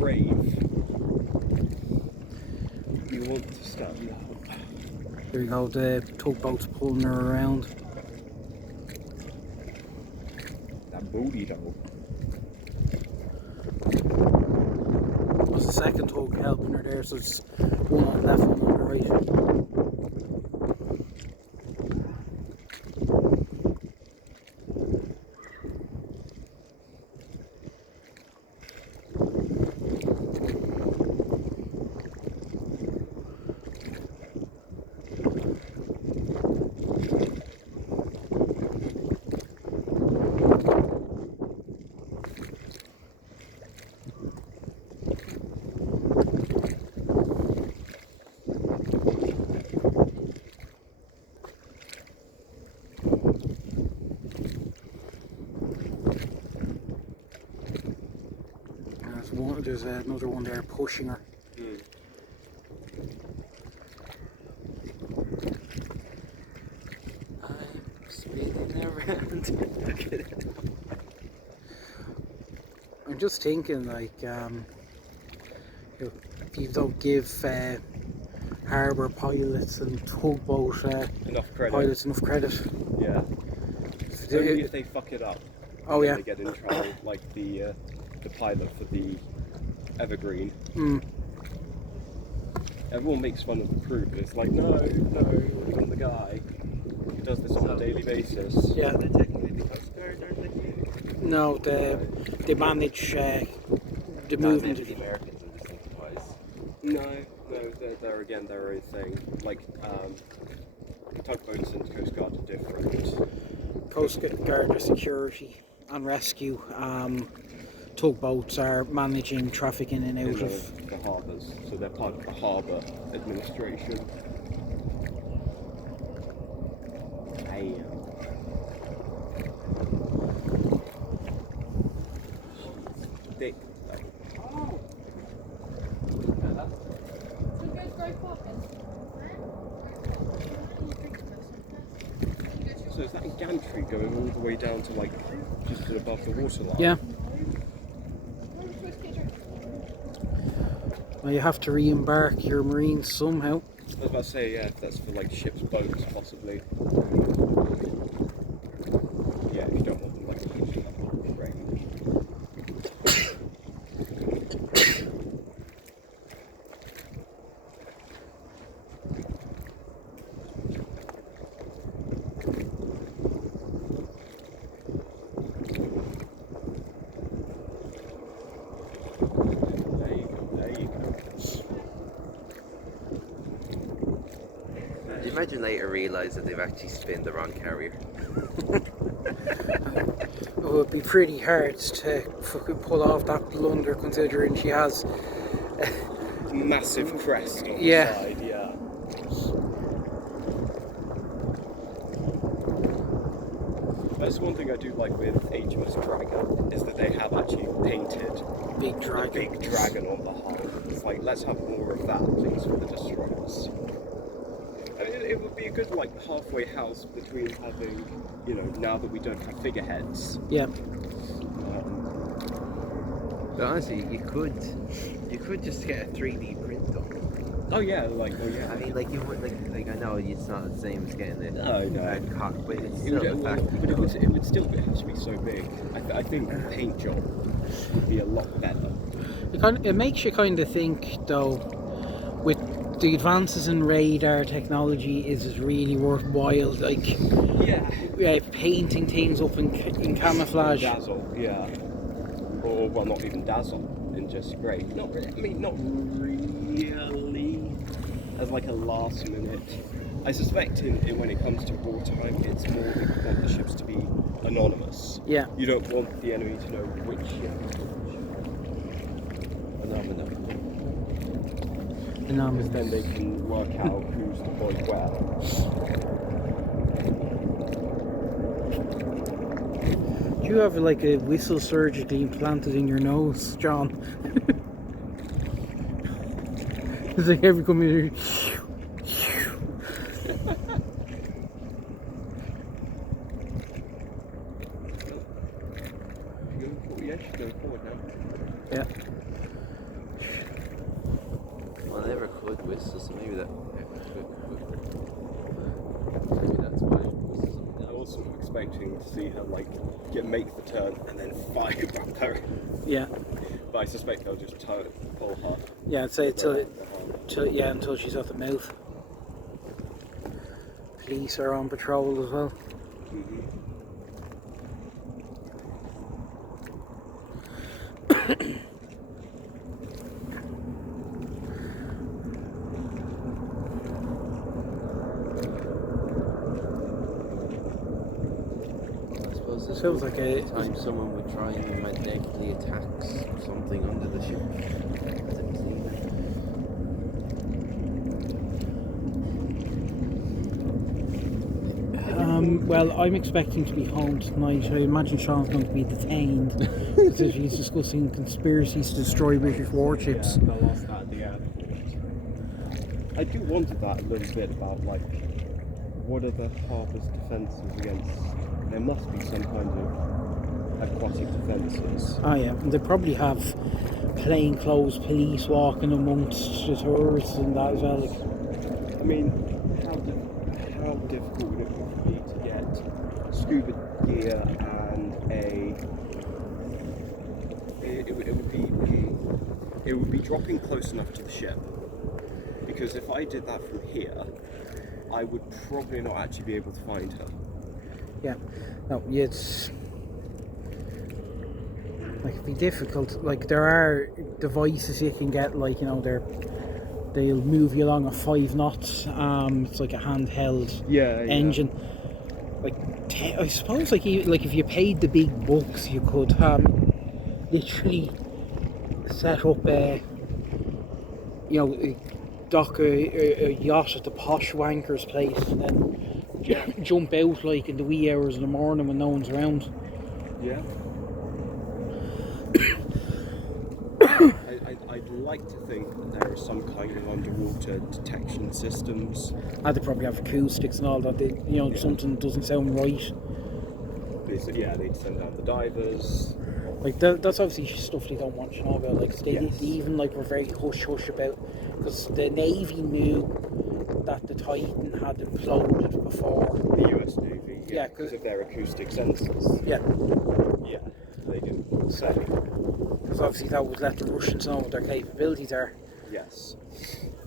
brave. You want to stand up. There you go, the tugboat's pulling her around. That booty though. There's a second tug helping her there, so it's one on the left, one on the right. There's another one there pushing her. I'm spinning around. Look at it. I'm just thinking, like, if you don't give harbour pilots and tugboat Enough credit. pilots enough credit. Yeah. Only if they fuck it up. Oh yeah. They get in trouble, like the pilot for the Evergreen. Everyone makes fun of the crew, but it's like, no, I'm the guy who does this on a daily basis. Yeah. They're technically the Coast Guard, aren't they? No, they manage the movement. Maybe the Americans are just twice. No, they're again their own thing. Like, tugboats and Coast Guard are different. Coast Guard are security and rescue. Tugboats are managing traffic in and out of the harbours, so they're part of the harbour administration. Damn. She's thick, like. So is that a gantry going all the way down to like just above the waterline? Yeah. Well, you have to re-embark your marines somehow. I was about to say, yeah, if that's for like ship's boats, possibly. Yeah, if you don't want them like hinging up on the range. Imagine later realise that they've actually spinned the wrong carrier. It would be pretty hard to fucking pull off that blunder, considering she has Massive crest on Yeah. the side, yeah. That's one thing I do like with HMS Dragon, is that they have actually painted big a dragon. big dragon on the hull. It's like, let's have more of that, please, for the destroyers. I mean, it would be a good, like, halfway house between having, you know, now that we don't have figureheads. Yeah. But honestly, you could just get a 3D print of them. Oh yeah, like, oh yeah. I mean, like you would, like I know it's not the same as getting it. No. Cock, but it's It still would, the fact. but it would still have to be so big. I think the paint job would be a lot better. It makes you kind of think, though, with the advances in radar technology, is it really worthwhile? Like, painting things up in camouflage. Dazzle, yeah. Or well, not even dazzle, in just grey. Not really. I mean, not really. As like a last minute. I suspect in when it comes to wartime, it's more that you want the ships to be anonymous. Yeah. You don't want the enemy to know which ship. Because then they can work out who's deployed where. Do you have like a whistle surgically implanted in your nose, John? It's like every community. Go forward now. Yeah. knew that. Yeah, good. Maybe that's why. I was sort of expecting to see her like make the turn and then fire back her, Yeah. but I suspect they'll just pull her. Yeah, I'd say behind. until she's at the mouth. Police are on patrol as well. Mhm. I suppose this Feels would like be a- the time someone would try and magnetically attack something under the ship as it was leaving. Well, I'm expecting to be home tonight. I imagine Sean's going to be detained because he's discussing conspiracies to destroy British warships. Yeah, they lost that at the airport. I do wonder that a little bit about like what are the harbour's defences against? There must be some kind of aquatic defences. Oh yeah, and they probably have plainclothes police walking amongst the tourists and that as well. Like, I mean, how difficult would it be to get scuba gear and it would be dropping close enough to the ship, because if I did that from here, I would probably not actually be able to find her. yeah, no, it's like it'd be difficult. Like there are devices you can get, like they'll move you along at 5 knots. It's like a handheld engine. Like I suppose like if you paid the big bucks, you could literally set up dock a yacht at the posh wanker's place and then jump out like in the wee hours of the morning when no one's around. Yeah. I'd like to think that there are some kind of underwater detection systems. And they probably have acoustics and all that. Something doesn't sound right. They'd send out the divers. Like that's obviously stuff they don't want to know about. Like they even like were very hush hush about, because the Navy knew that the Titan had imploded before. The US Navy, Yeah, because of their acoustic sensors. Yeah, Yeah, they didn't say. because obviously that would let the Russians know what their capabilities are. Yes.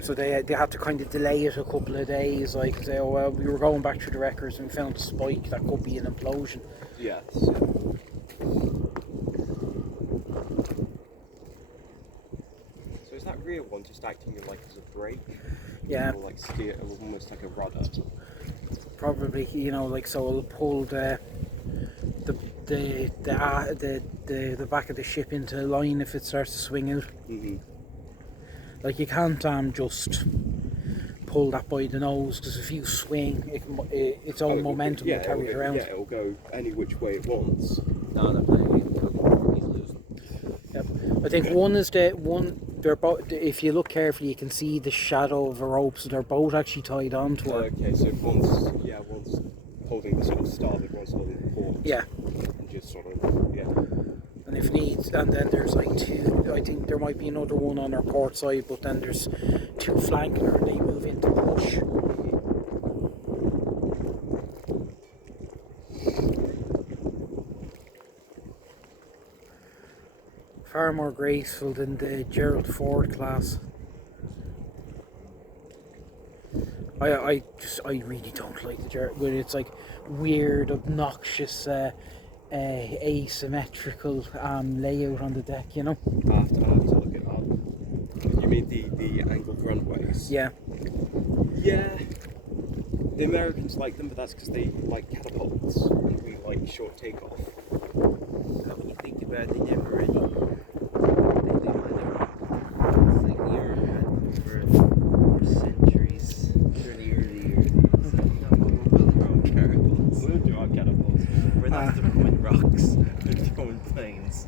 So they had to kind of delay it a couple of days, like say, oh well, we were going back through the records and we found a spike that could be an implosion. Yes. So is that rear one just acting like as a brake? Yeah. Or like steer, almost like a rudder? Probably, so it'll pull the back of the ship into line if it starts to swing out. Mm-hmm. Like you can't just pull that by the nose, because if you swing, its own momentum will carry it around. Yeah, it'll go any which way it wants. No, they're playing it. He's losing. Yep. I think they're both. If you look carefully, you can see the shadow of a rope, so they're both actually tied onto her. Okay, so one's holding the sort of starboard, one's holding the port. Yeah. And just sort of, yeah. And if needs, and then there's like two. I think there might be another one on our port side, but then there's two flanking her, and they move into push. Far more graceful than the Gerald Ford class. I really don't like the Gerald, but it's like weird, obnoxious, asymmetrical layout on the deck, I have to look it up. You mean the angled runways? Yeah. Yeah. The Americans like them, but that's because they like catapults and we like short takeoff. When you think about it, they never really. It's like Europe had them for centuries. They're the early years. No, we'll build our own caracals. We'll do our catapults. We're not throwing rocks, we're throwing planes.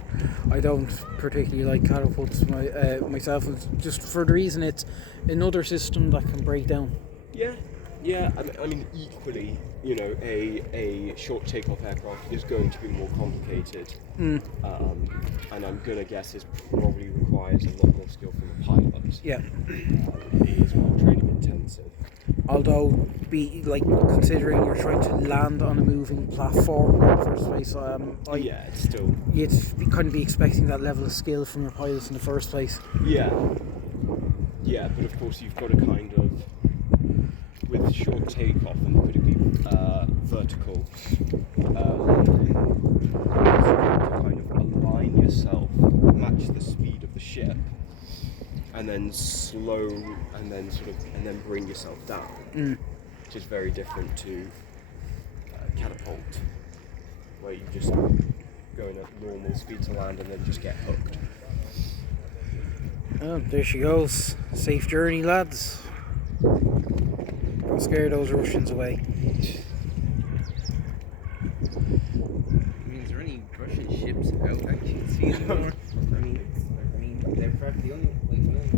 I don't particularly like catapults myself, just for the reason it's another system that can break down. Yeah. I mean, equally, a short takeoff aircraft is going to be more complicated, and I'm gonna guess is probably require requires a lot more skill from the pilot. Yeah. It is more training intensive. Although, considering you're trying to land on a moving platform in the first place, Yeah, it's still. kind of be expecting that level of skill from your pilots in the first place. Yeah. Yeah, but of course you've got to kind of, with short takeoff and critically vertical, you've got to kind of align yourself, match the speed of the ship, and then slow, and then bring yourself down, which is very different to catapult, where you just go in at normal speed to land and then just get hooked. Oh, there she goes. Safe journey, lads. Don't scare those Russians away. I mean, is there any Russian ships out I can see anymore? I mean, they're probably the only